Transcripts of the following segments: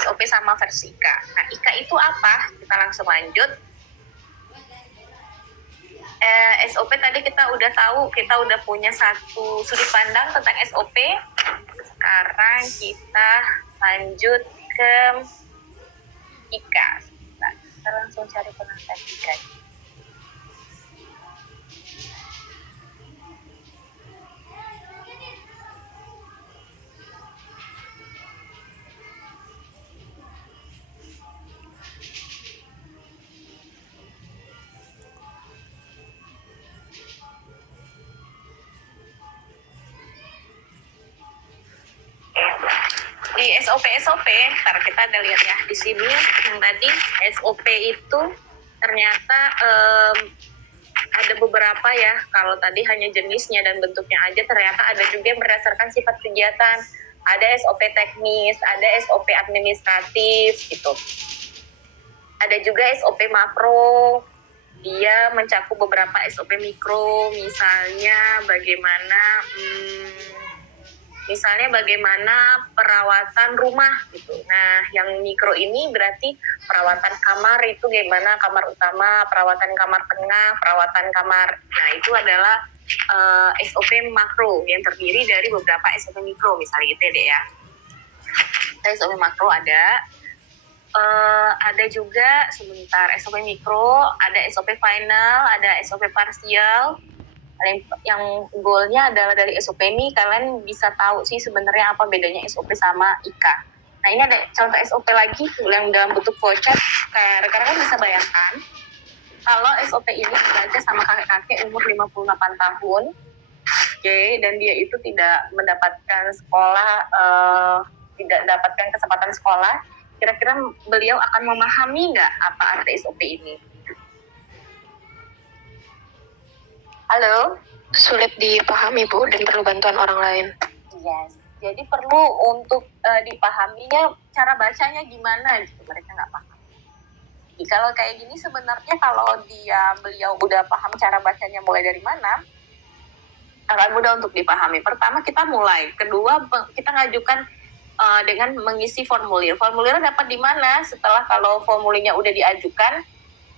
SOP sama versi IKA. Nah, IKA itu apa? Kita langsung lanjut. SOP tadi kita udah tahu, kita udah punya satu sudut pandang tentang SOP. Sekarang kita lanjut ke IKA. Nah, kita langsung cari pengantar IKA. Di SOP, ntar kita ada lihat ya di sini yang tadi SOP itu ternyata ada beberapa ya. Kalau tadi hanya jenisnya dan bentuknya aja, ternyata ada juga yang berdasarkan sifat kegiatan. Ada SOP teknis, ada SOP administratif gitu. Ada juga SOP makro, dia mencakup beberapa SOP mikro, misalnya bagaimana perawatan rumah gitu. Nah, yang mikro ini berarti perawatan kamar itu gimana, kamar utama, perawatan kamar tengah, perawatan kamar. Nah, itu adalah SOP makro yang terdiri dari beberapa SOP mikro, misalnya gitu deh ya. SOP makro ada juga sebentar SOP mikro, ada SOP final, ada SOP parsial. Yang goalnya adalah dari SOP ini kalian bisa tahu sih sebenarnya apa bedanya SOP sama IKA. Nah, ini ada contoh SOP lagi yang dalam bentuk flowchart. Kayak rekan-rekan bisa bayangkan kalau SOP ini dibaca sama kakek-kakek umur 58 tahun, dan dia itu tidak mendapatkan sekolah, tidak dapatkan kesempatan sekolah, kira-kira beliau akan memahami nggak apa arti SOP ini? Halo? Sulit dipahami, Bu, dan perlu bantuan orang lain. Yes. Jadi perlu untuk dipahaminya, cara bacanya gimana gitu, mereka nggak paham. Jadi, kalau kayak gini sebenarnya kalau beliau udah paham cara bacanya mulai dari mana, akan mudah untuk dipahami. Pertama kita mulai, kedua kita ngajukan dengan mengisi formulir. Formulirnya dapat di mana? Setelah kalau formulirnya udah diajukan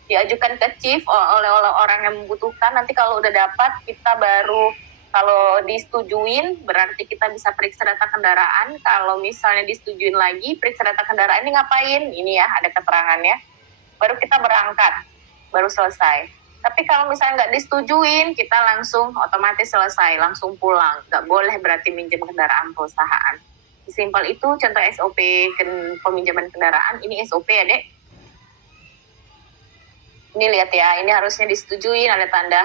ke chief oleh orang yang membutuhkan. Nanti kalau udah dapat, kita baru kalau disetujuin berarti kita bisa periksa data kendaraan. Kalau misalnya disetujuin lagi, periksa data kendaraan ini ngapain? Ini ya, ada keterangannya. Baru kita berangkat, baru selesai. Tapi kalau misalnya nggak disetujuin, kita langsung otomatis selesai, langsung pulang. Nggak boleh berarti minjem kendaraan perusahaan. Simpel itu contoh SOP peminjaman kendaraan. Ini SOP ya, Dek. Ini lihat ya, ini harusnya disetujuin, ada tanda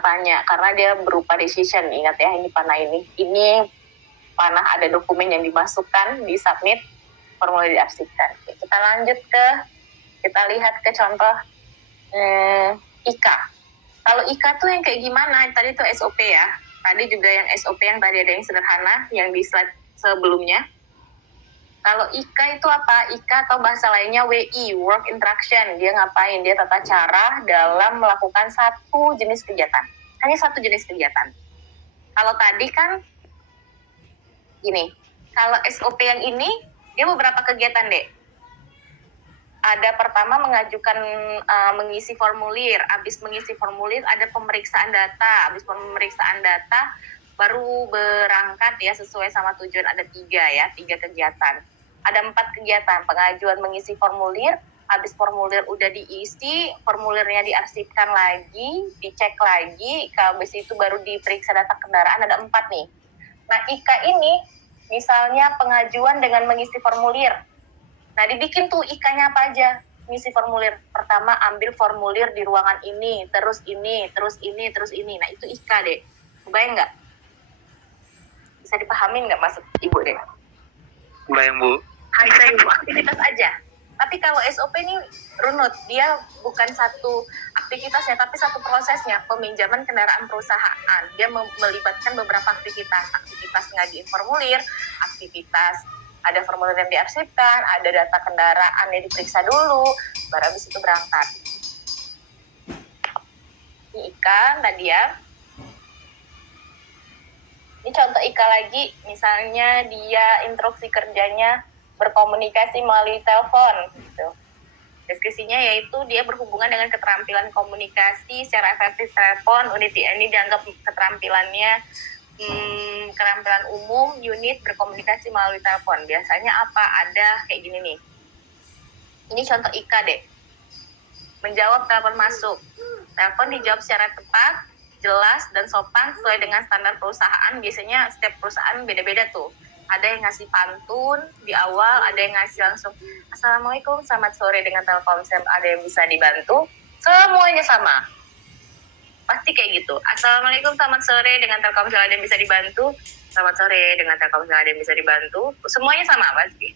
tanya karena dia berupa decision. Ingat ya, ini panah ada dokumen yang dimasukkan, disubmit, formulir diarsipkan. Kita lanjut kita lihat ke contoh IKA. Kalau IKA tuh yang kayak gimana? Tadi tuh SOP ya. Tadi juga yang SOP yang tadi ada yang sederhana yang di slide sebelumnya. Kalau IKA itu apa? IKA atau bahasa lainnya WI, Work Interaction. Dia ngapain? Dia tata cara dalam melakukan satu jenis kegiatan. Hanya satu jenis kegiatan. Kalau tadi kan gini, kalau SOP yang ini, dia beberapa kegiatan, Dek. Ada pertama mengajukan, mengisi formulir. Habis mengisi formulir ada pemeriksaan data. Habis pemeriksaan data baru berangkat ya sesuai sama tujuan. Ada 3 kegiatan. Ada 4 kegiatan, pengajuan mengisi formulir, habis formulir udah diisi, formulirnya diarsipkan lagi, dicek lagi, habis itu baru diperiksa data kendaraan, ada 4 nih. Nah, IKA ini misalnya pengajuan dengan mengisi formulir. Nah, dibikin tuh IKA-nya apa aja, mengisi formulir. Pertama, ambil formulir di ruangan ini, terus ini, terus ini, terus ini. Nah, itu IKA, deh. Kebayang nggak? Bisa dipahamin nggak maksud Ibu, deh? Kebayang, Bu. Hanya Ibu aktivitas aja. Tapi kalau SOP ini runut, dia bukan satu aktivitasnya, tapi satu prosesnya, peminjaman kendaraan perusahaan. Dia melibatkan beberapa aktivitas ngajuin formulir, aktivitas ada formulir yang diarsipkan, ada data kendaraan yang diperiksa dulu, baru habis itu berangkat. Ini IKA tadi ya. Ini contoh IKA lagi, misalnya dia instruksi kerjanya berkomunikasi melalui telepon gitu. Deskripsinya yaitu dia berhubungan dengan keterampilan komunikasi secara efektif telepon. Unit ini dianggap keterampilannya keterampilan umum unit berkomunikasi melalui telepon. Biasanya apa? Ada kayak gini nih. Ini contoh IKA deh. Menjawab telepon masuk. Telepon dijawab secara tepat, jelas, dan sopan sesuai dengan standar perusahaan. Biasanya setiap perusahaan beda-beda tuh. Ada yang ngasih pantun di awal, ada yang ngasih langsung Assalamualaikum, selamat sore dengan Telkomsel, ada yang bisa dibantu. Semuanya sama. Pasti kayak gitu. Assalamualaikum, selamat sore dengan Telkomsel, ada yang bisa dibantu. Selamat sore dengan Telkomsel, ada yang bisa dibantu. Semuanya sama pasti.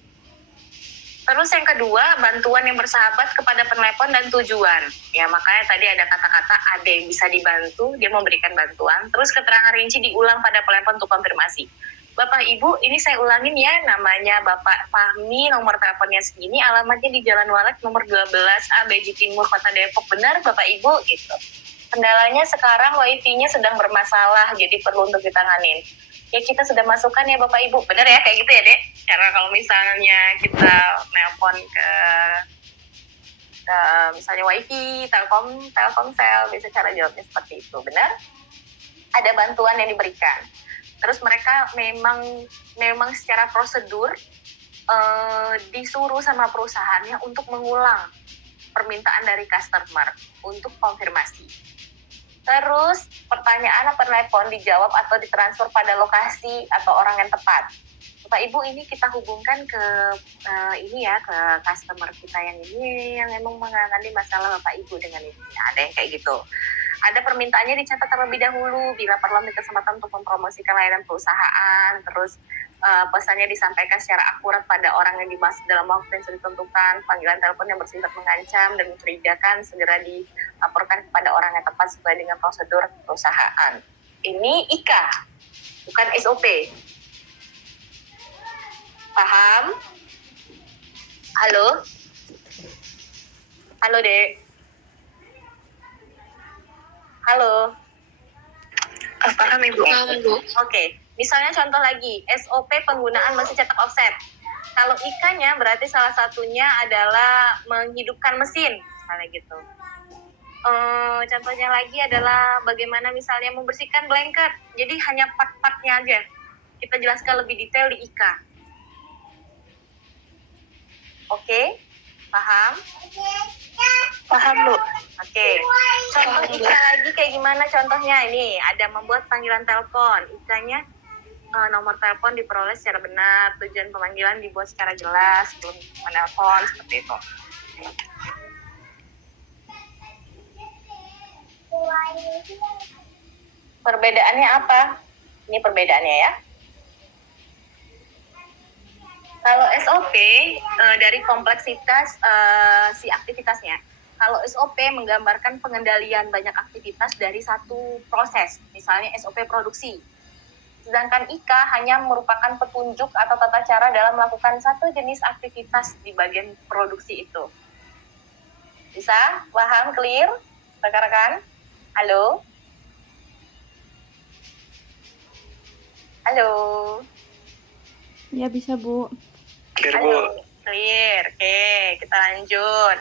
Terus yang kedua, bantuan yang bersahabat kepada penelepon dan tujuan. Ya, makanya tadi ada kata-kata ada yang bisa dibantu, dia memberikan bantuan. Terus keterangan rinci diulang pada penelepon untuk konfirmasi. Bapak Ibu, ini saya ulangin ya, namanya Bapak Fahmi, nomor teleponnya segini, alamatnya di Jalan Walet nomor 12A, Beji Timur, Kota Depok. Benar Bapak Ibu? Gitu. Kendalanya sekarang wifi-nya sedang bermasalah, jadi perlu untuk ditanganin. Ya kita sudah masukkan ya Bapak Ibu. Benar ya, kayak gitu ya Dek? Karena kalau misalnya kita nelpon ke misalnya wifi, Telkomsel, bisa cara jawabnya seperti itu. Benar? Ada bantuan yang diberikan. Terus mereka memang secara prosedur disuruh sama perusahaannya untuk mengulang permintaan dari customer untuk konfirmasi. Terus pertanyaan atau telepon dijawab atau ditransfer pada lokasi atau orang yang tepat. Bapak Ibu, ini kita hubungkan ke ke customer kita yang ini yang memang menangani masalah Bapak Ibu dengan ini. Ada yang kayak gitu. Ada permintaannya dicatat terlebih dahulu bila perlu ambil kesempatan untuk mempromosikan layanan perusahaan. Terus pesannya disampaikan secara akurat pada orang yang dimaksud dalam waktu yang sudah ditentukan. Panggilan telepon yang bersifat mengancam dan mencurigakan segera dilaporkan kepada orang yang tepat sesuai dengan prosedur perusahaan. Ini IKA, bukan SOP. Paham? Halo? Halo, Dek. Halo. Paham Ibu. Paham Bu. Oke. Misalnya contoh lagi, SOP penggunaan mesin cetak offset. Kalau IKA-nya berarti salah satunya adalah menghidupkan mesin, misalnya gitu. Contohnya lagi adalah bagaimana misalnya membersihkan blanket. Jadi hanya part-partnya aja. Kita jelaskan lebih detail di IKA. Oke? Paham? Paham Bu. Oke. Contoh IKA lagi kayak gimana contohnya? Ini ada membuat panggilan telepon. IKA-nya nomor telepon diperoleh secara benar, tujuan pemanggilan dibuat secara jelas sebelum menelpon, seperti itu. Perbedaannya apa? Ini perbedaannya ya. Kalau SOP dari kompleksitas si aktivitasnya. Kalau SOP menggambarkan pengendalian banyak aktivitas dari satu proses, misalnya SOP produksi. Sedangkan IKA hanya merupakan petunjuk atau tata cara dalam melakukan satu jenis aktivitas di bagian produksi itu. Bisa? Paham? Clear? Rekan-rekan? Halo? Halo? Ya bisa Bu. Clear Bu. Halo? Clear. Oke, kita lanjut.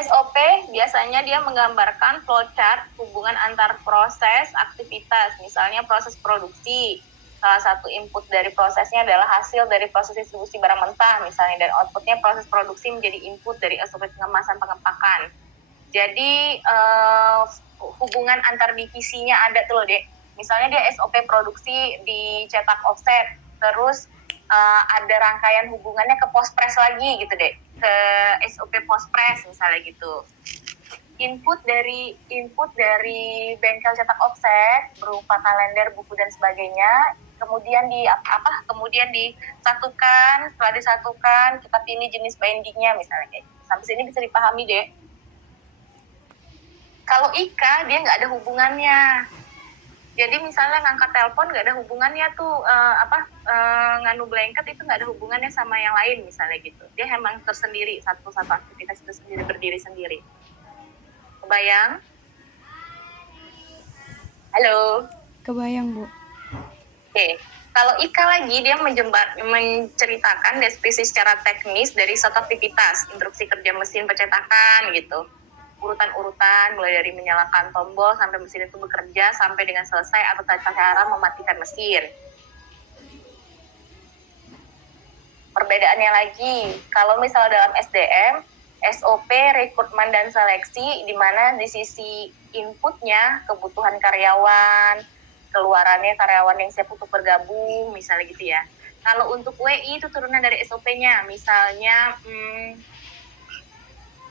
SOP biasanya dia menggambarkan flowchart hubungan antar proses aktivitas, misalnya proses produksi. Salah satu input dari prosesnya adalah hasil dari proses distribusi barang mentah, misalnya, dan outputnya proses produksi menjadi input dari SOP pengemasan pengepakan. Jadi hubungan antar divisinya ada tuh loh Dek. Misalnya dia SOP produksi dicetak offset, terus ada rangkaian hubungannya ke postpress lagi gitu deh, ke SOP postpress misalnya gitu. Input dari bengkel cetak offset berupa kalender, buku dan sebagainya, kemudian disatukan. Setelah disatukan kita pilih jenis bindingnya misalnya kayak gitu. Sampai sini bisa dipahami deh. Kalau IKA dia nggak ada hubungannya. Jadi misalnya ngangkat telepon nggak ada hubungannya tuh nganu blanket itu nggak ada hubungannya sama yang lain misalnya gitu. Dia emang tersendiri, satu aktivitas itu sendiri, berdiri sendiri. Kebayang? Halo. Kebayang Bu. Oke. Kalau IKA lagi dia menceritakan deskripsi secara teknis dari suatu aktivitas, instruksi kerja mesin percetakan gitu. Urutan-urutan mulai dari menyalakan tombol sampai mesin itu bekerja sampai dengan selesai atau tata cara mematikan mesin. Perbedaannya lagi, kalau misalnya dalam SDM, SOP rekrutmen dan seleksi di mana di sisi inputnya kebutuhan karyawan, keluarannya karyawan yang siap untuk bergabung, misalnya gitu ya. Kalau untuk WI itu turunan dari SOP-nya, misalnya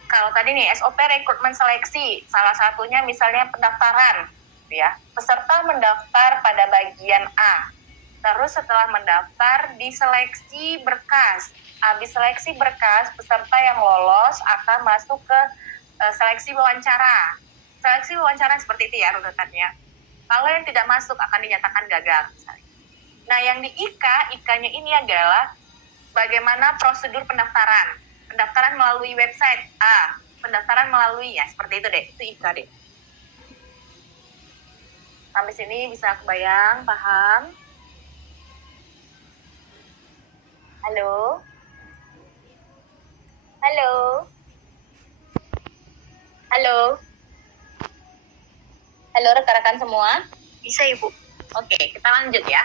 kalau tadi nih SOP rekrutmen seleksi, salah satunya misalnya pendaftaran, ya. Peserta mendaftar pada bagian A. Terus setelah mendaftar diseleksi berkas. Habis seleksi berkas, peserta yang lolos akan masuk ke seleksi wawancara. Seleksi wawancara seperti itu ya runutannya. Kalau yang tidak masuk akan dinyatakan gagal misalnya. Nah, yang di IKA-nya ini adalah bagaimana prosedur pendaftaran. Pendaftaran melalui website A, pendaftaran melalui ya seperti itu deh. Itu IKA deh. Sampai sini bisa kebayang, paham? Halo? Halo? Halo? Halo rekan-rekan semua? Bisa Ibu. Oke, kita lanjut ya.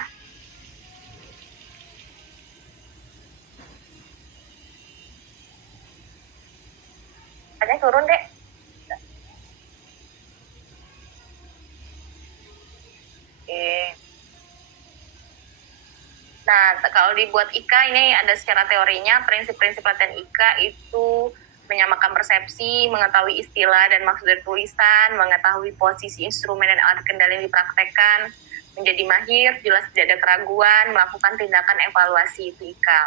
Ada turun deh. Oke. Nah, kalau dibuat IKA ini ada secara teorinya, prinsip-prinsip latihan IKA itu menyamakan persepsi, mengetahui istilah dan maksud dari tulisan, mengetahui posisi instrumen dan alat kendali yang dipraktekkan, menjadi mahir, jelas tidak ada keraguan, melakukan tindakan evaluasi itu IKA.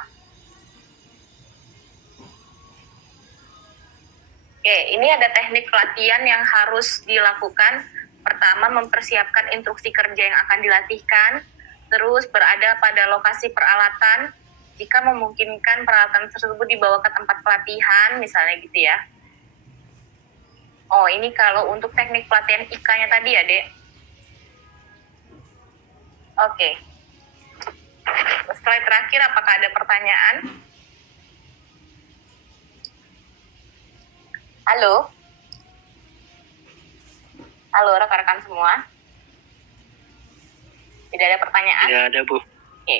Oke, ini ada teknik pelatihan yang harus dilakukan. Pertama, mempersiapkan instruksi kerja yang akan dilatihkan. Terus berada pada lokasi peralatan. Jika memungkinkan peralatan tersebut dibawa ke tempat pelatihan, misalnya gitu ya. Oh, ini kalau untuk teknik pelatihan IKA-nya tadi ya, Dek. Oke. Slide terakhir, apakah ada pertanyaan? Halo? Halo, rekan-rekan semua? Tidak ada pertanyaan? Tidak ada, Bu. Oke.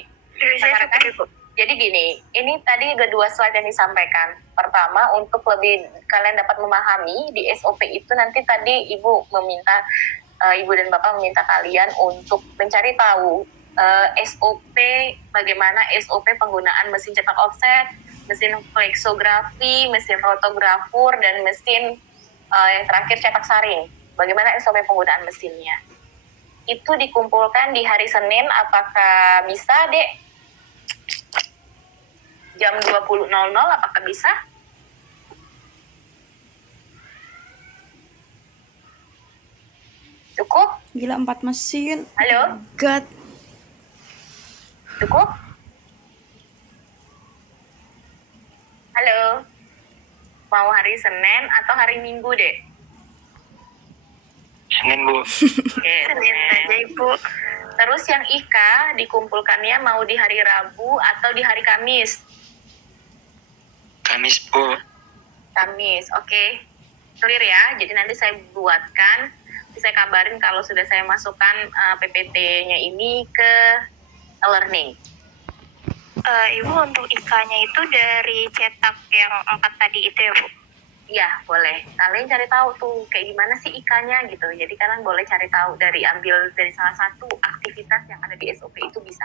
Saya seperti itu. Jadi gini, ini tadi ada 2 slide yang disampaikan. Pertama, untuk lebih kalian dapat memahami di SOP itu nanti tadi Ibu meminta, Ibu dan Bapak meminta kalian untuk mencari tahu SOP, bagaimana SOP penggunaan mesin cetak offset, mesin flexografi, mesin rotografur, dan mesin yang terakhir cetak saring. Bagaimana SOP penggunaan mesinnya. Itu dikumpulkan di hari Senin, apakah bisa, Dek? Jam 20.00, apakah bisa? Cukup? Gila 4 mesin. Halo? God. Cukup? Halo? Mau hari Senin atau hari Minggu, Dek? Senin, Bu. Oke, Senin aja Ibu. Terus yang IKA dikumpulkannya mau di hari Rabu atau di hari Kamis? Kamis, Bu. Kamis, oke. Clear ya, jadi nanti saya buatkan, saya kabarin kalau sudah saya masukkan PPT-nya ini ke e-learning. Ibu untuk IKA-nya itu dari cetak yang 4 tadi itu ya Bu? Iya, boleh. Kalian cari tahu tuh kayak gimana sih IKA-nya gitu. Jadi kalian boleh cari tahu ambil dari salah satu aktivitas yang ada di SOP itu bisa.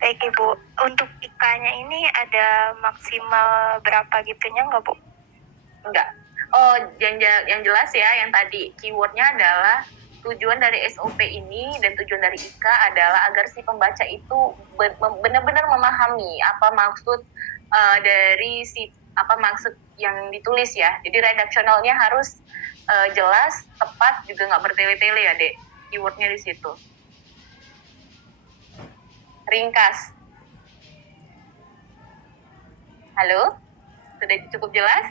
Baik Ibu, untuk IKA-nya ini ada maksimal berapa gitunya nggak Bu? Enggak. Oh, yang jelas ya, yang tadi keywordnya adalah tujuan dari SOP ini dan tujuan dari IKA adalah agar si pembaca itu benar-benar memahami apa maksud dari apa maksud yang ditulis ya. Jadi redaksionalnya harus jelas, tepat, juga nggak bertele-tele ya, Dek. Keywordnya di situ. Ringkas. Halo? Sudah cukup jelas?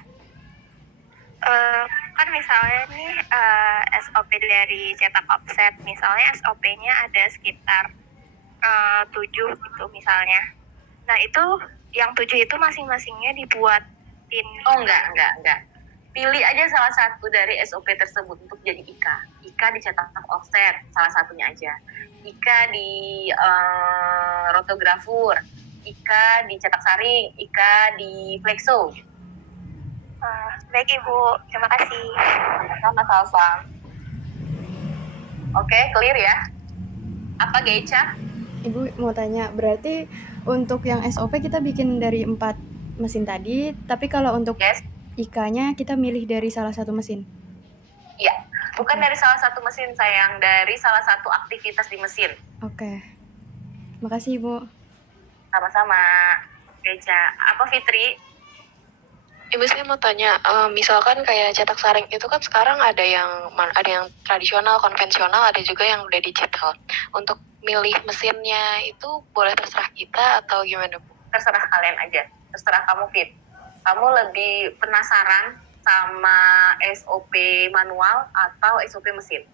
kan misalnya nih SOP dari cetak offset, misalnya SOP-nya ada sekitar 7 gitu misalnya. Nah itu yang 7 itu masing-masingnya dibuatin. Oh enggak. Pilih aja salah satu dari SOP tersebut untuk jadi IKA. IKA dicetak offset, salah satunya aja. IKA di rotografur, IKA dicetak saring, IKA di flexo. Baik Ibu, terima kasih. Sama-sama. Oke, clear ya? Apa Geisha? Ibu mau tanya, berarti untuk yang SOP kita bikin dari 4 mesin tadi, tapi kalau untuk Yes. IK-nya kita milih dari salah satu mesin. Iya, bukan dari salah satu mesin sayang, dari salah satu aktivitas di mesin. Oke. Makasih Ibu. Sama-sama. Geisha. Apa Fitri? Ibu saya mau tanya, misalkan kayak cetak saring itu kan sekarang ada yang tradisional, konvensional, ada juga yang udah digital. Untuk milih mesinnya itu boleh terserah kita atau gimana Bu? Terserah kalian aja, terserah kamu Fit. Kamu lebih penasaran sama SOP manual atau SOP mesin?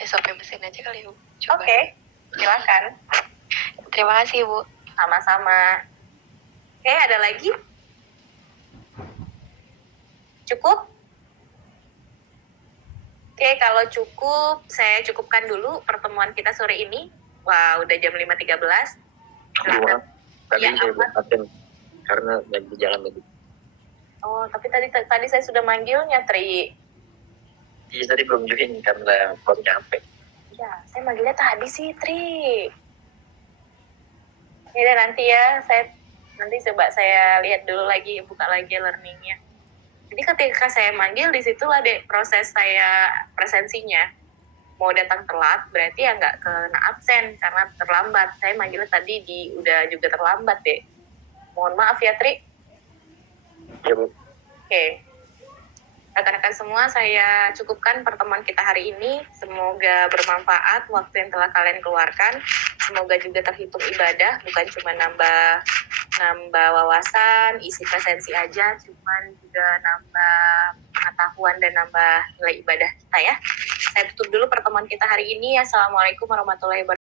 SOP mesin aja kali Bu. Oke, silakan. Terima kasih Bu. Sama-sama. Oke, ada lagi? Cukup? Oke, kalau cukup, saya cukupkan dulu pertemuan kita sore ini. Wah, udah jam 5.13. Silakan. Tadi Ya, saya apa? batin karena lagi jalan tadi. Oh, tapi tadi saya sudah manggilnya, Tri. Iya tadi belum join karena belum nyampe. Ya, saya manggilnya tadi sih, Tri. Ini nanti ya, nanti coba saya lihat dulu lagi, buka lagi learningnya. Jadi ketika saya manggil, disitulah deh proses saya presensinya. Mau datang telat, berarti ya nggak kena absen karena terlambat. Saya manggilnya tadi udah juga terlambat deh. Mohon maaf ya, Tri. Ya Bu. Oke. Rekan-rekan semua, saya cukupkan pertemuan kita hari ini. Semoga bermanfaat waktu yang telah kalian keluarkan. Semoga juga terhitung ibadah, bukan cuma nambah wawasan, isi presensi aja, cuman juga nambah pengetahuan dan nambah nilai ibadah kita ya. Saya tutup dulu pertemuan kita hari ini. Assalamualaikum warahmatullahi wabarakatuh.